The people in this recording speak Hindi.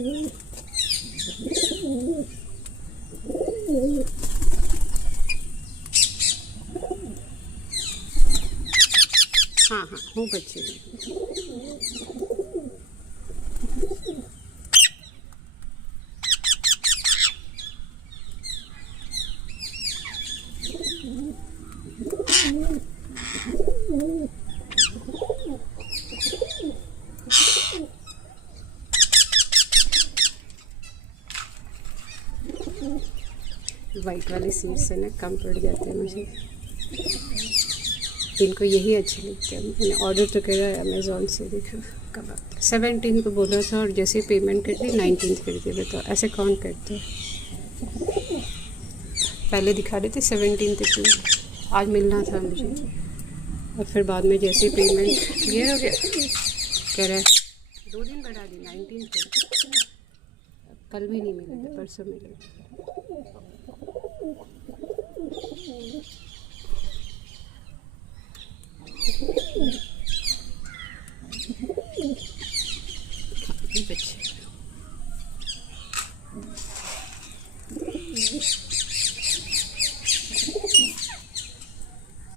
हाँ हाँ हूँ बच्चे वाइट वाली सीड्स से ना कम पड़ जाते हैं मुझे, इनको यही अच्छे लगते हैं। मैंने ऑर्डर तो करा है अमेज़ोन से, देखो कब 17 को बोला था और जैसे पेमेंट कर दी 19 कर दिया। बताओ ऐसे कौन करते हैं? पहले दिखा रहे थे 17 तक आज मिलना था मुझे, और फिर बाद में जैसे पेमेंट क्लियर हो गया कह रहा है 2 दिन बढ़ा दी 19 को। कल भी नहीं मिलेगा, परसों मिलेगा। बच्चे